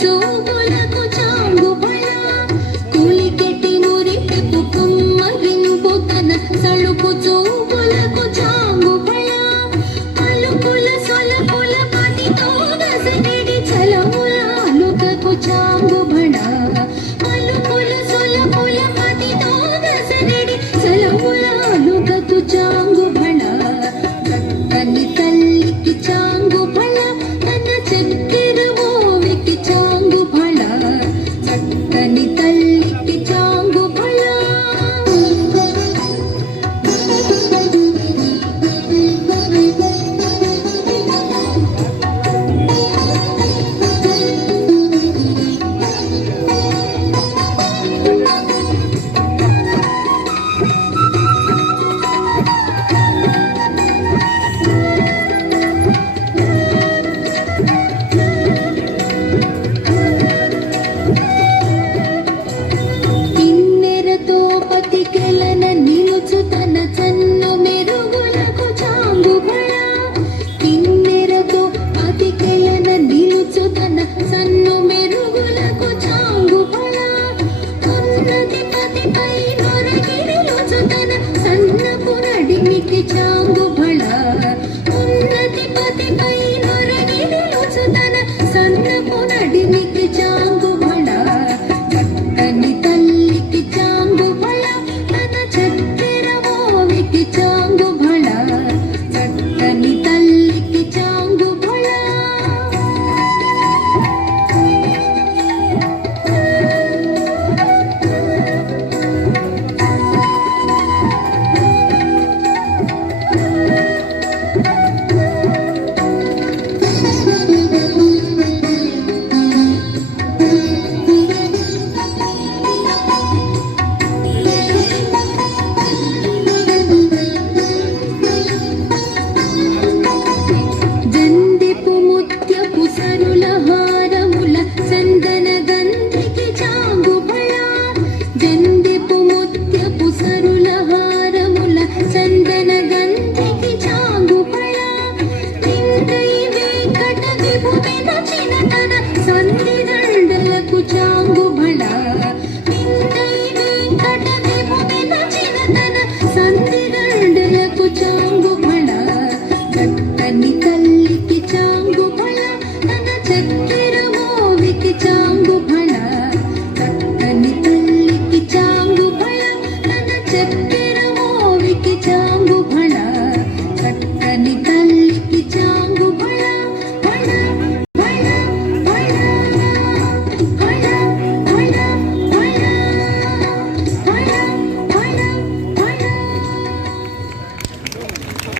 చూపులకు చాంగు బళ కూలికెట్టి మురిపెపు కుమ్మరింపు తన సలుపు చూపులకు చాంగు బళ పలుకుల సొలపుల పతితో దసగిడి చలముల అలుకకు చాంగు బళ పలుకుల సొలపుల పతితో దసగిడి చలముల అలుకకు చాంగు బళ చక్కని తల్లికి చాంగు బళ తన చక్కెర మోవికి చాంగు బళ చక్కని తల్లికి చాంగు బళ కిన్నెరతో పతికెలన నిలుచు తన చన్ను మెరుగులకు చాంగు బళ కిన్నెరతో పతికెలన నిలుచు తన సన్ను మెరుగులకు చాంగు బళ ఉన్నతి పతిపై నొరగి నిలుచు తన సన్నపు నడిమికి చాంగు బళ ఉన్నతి పతిపై నొరగి నిలుచు తన సన్నపు నడిమికి చాంగు బళ చక్కని తల్లికి చాంగు బళ తన చక్కెర మోవికి చాంగు బళ చక్కని తల్లికి చాంగు బళ జందిపు ముత్యపు సరుల హారముల చందన గంధికి చాంగు బళ జందిపు ముత్యపు సరుల హారముల చందన గంధికి చాంగు బళ ఇంద్రై వెంకట విభువి నచిన తన సంధి దండలకు చాంగు బళ ఇంద్రై వెంకట విభువి నచిన తన సంధి దండలకు చాంగు బళ చక్కని తల్లికి చాంగు బళ తన చక్కెర మోవికి చాంగు బళ చక్కని తల్లికి చాంగు బళ తన చక్కెర మోవికి చాంగు